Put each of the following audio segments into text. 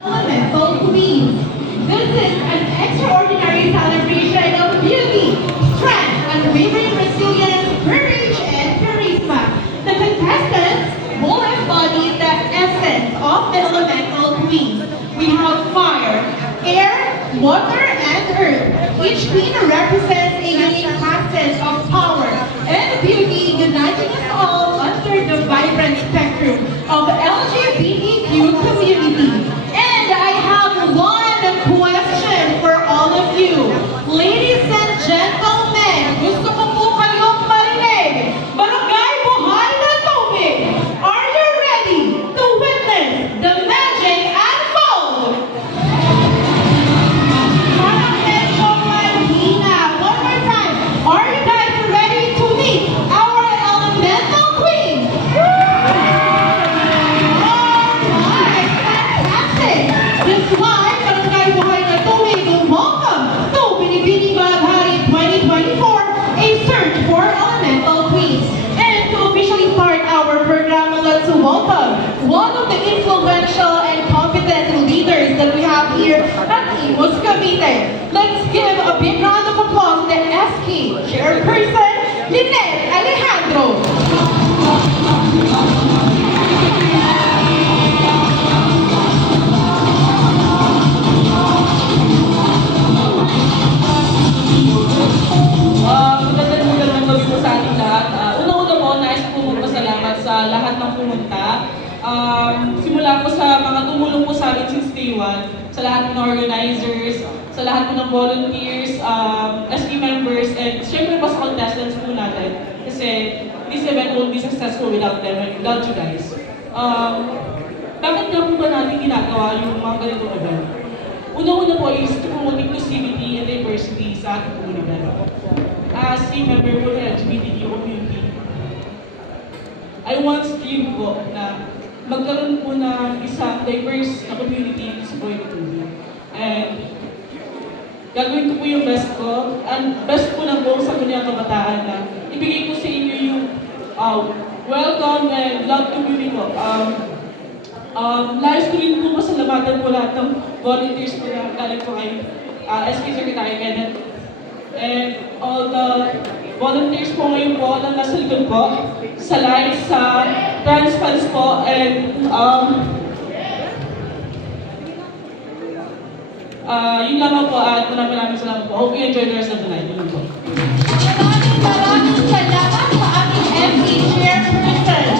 Elemental Queens. This is an extraordinary celebration of beauty, strength, unwavering resilience, courage, and charisma. The contestants will embody the essence of the Elemental Queens. We have fire, air, water, and earth. Each queen represents a unique facet of power and beauty, uniting us all under the vibrant spectrum of LGBTQ community. And I have one question for all of you. Ladies and gentlemen, gusto ko po kayong marinig. Barangay Buhay na Tubig, are you ready to witness the magic unfold? Parang medyo mahina. One more time. Are you guys ready to meet our elemental queens? Alright, fantastic. That's why Barangay Buhay na Tubig will welcome to Binibining Baghari 2024, a search for elemental queens. And to officially start our program, let's welcome one of the influential and competent leaders that we have here at Imus Cavite. Let's give a big round of applause to SK Chairperson Lynette Alejandro. Magandang gabi po sa ating lahat. Una-una po, nais po magpasalamat sa lahat ng pumunta. Simula po sa mga tumulong po sa amin since day one, sa lahat ng organizers, sa lahat po ng volunteers, SK members, and syempre po sa contestants po natin. Kasi this event won't be successful without them and without you guys. Bakit nga po ba natin ginagawa yung mga ganitong event? Una-una po is to promote inclusivity and diversity sa ating komunidad. As a member po ng LGBTQ community, I once dreamed po na magkaroon po ng isang diverse na community sa Buhay na Tubig. And gagawin ko po yung best ko, and best po ng buong sa kanyang kabataan na ibigay ko sa inyo yung welcome and love community po. Last ko rin po pasalamatan po lahat ng volunteers po na galing po kay SK Secretary Kenneth. And all the volunteers po ngayon po na nasa likod po, sa live, sa transfers po, and yun lamang po at maraming salamat po. Hope you enjoy the rest of the night. Yun po. Maraming salamat sa ating SK Chairperson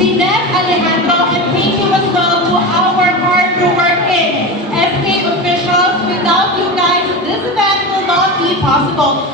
Lynette Alejandro, and thank you as well to our hard-working SK officials. Without you guys, this event will not be possible.